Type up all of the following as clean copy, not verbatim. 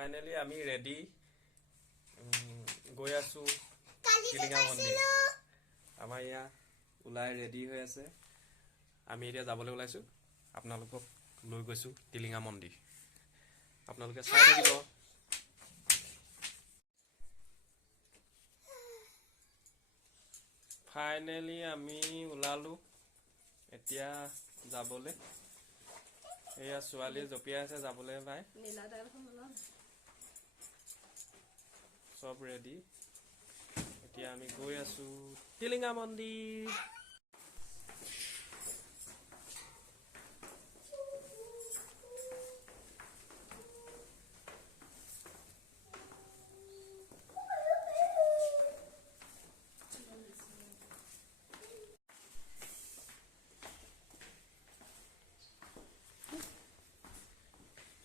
Finally আমি ready গৈ আছো টিলিঙা মন্দিৰ। আমাৰ ইয়া ওলাই ৰেডি হৈ আছে। আমি এতিয়া যাবলৈ ওলাইছো। আপোনালোকক লৈ গৈছো টিলিঙা মন্দিৰ। আপোনালোকে চাই থাকিব। ফাইনেলি আমি ওলালো এতিয়া যাবলৈ। এয়া ছোৱালী জপিয়াই আছে যাবলৈ ভাই। সব ৰেডি। এতিয়া আমি গৈ আছো টিলিঙা মন্দিৰ।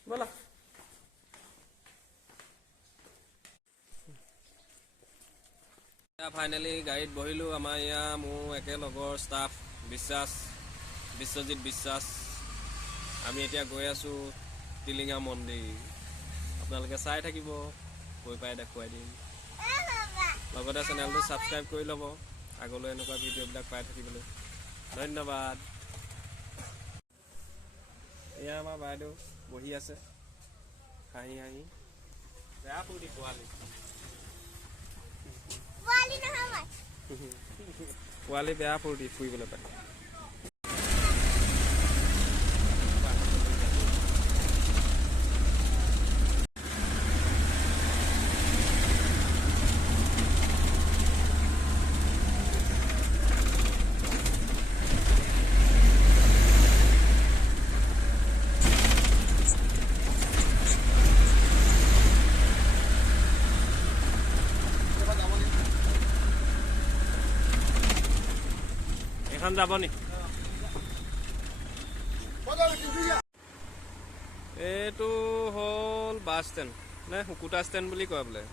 বলা ফাইনেলি গাড়ীত বহিলোঁ। আমাৰ ইয়াৰ মোৰ একে লগৰ ষ্টাফ বিশ্বজিৎ বিশ্বাস। আমি এতিয়া গৈ আছোঁ টিলিঙা মন্দিৰ। আপোনালোকে চাই থাকিব, গৈ পাই দেখুৱাই দিম। লগতে চেনেলটো ছাবস্ক্ৰাইব কৰি ল'ব আগলৈ এনেকুৱা ভিডিঅ'বিলাক পাই থাকিবলৈ। ধন্যবাদ। এয়া আমাৰ বাইদেউ বহি আছে হাঁহি হাঁহি। বেয়া ফূৰ্তি পোৱালি পোৱালি বেয়া ফূৰ্তি ফুৰিবলৈ পায়। এখন যাব নি? এইটো হ'ল বাছ ষ্টেণ্ড নে শুকুতা ষ্টেণ্ড বুলি কয় বোলে।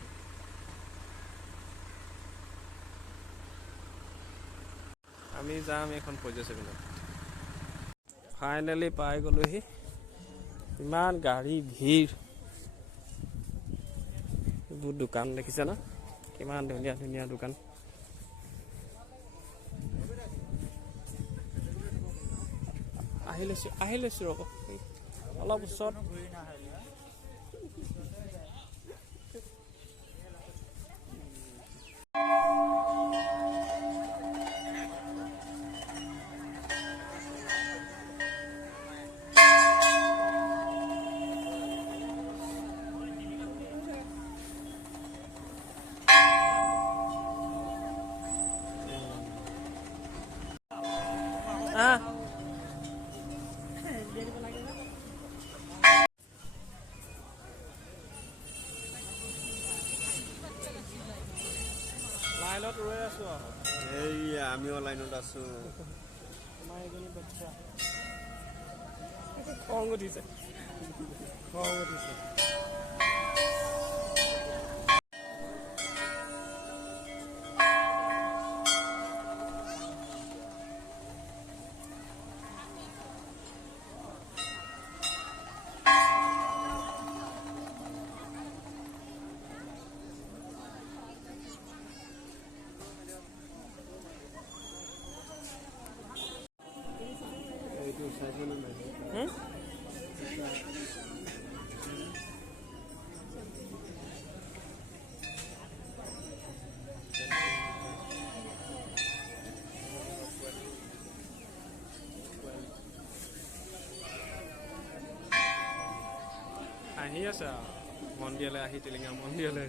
আমি যাম এইখন পৰ্যটনত। ফাইনেলি পাই গ'লোহি। ইমান গাড়ী ভিৰ। এইবোৰ দোকান দেখিছে না, কিমান ধুনীয়া ধুনীয়া দোকান। আহি লৈছোঁ ৰ'ব অলপ ওচৰত। লাইনত ৰৈ আছো আৰু এই আমিও লাইনত আছো। আমাৰ এজনী বাচ্চা খং উঠিছে। আহি আছে আৰু মন্দিৰলৈ আহি টিলিঙা মন্দিৰলৈ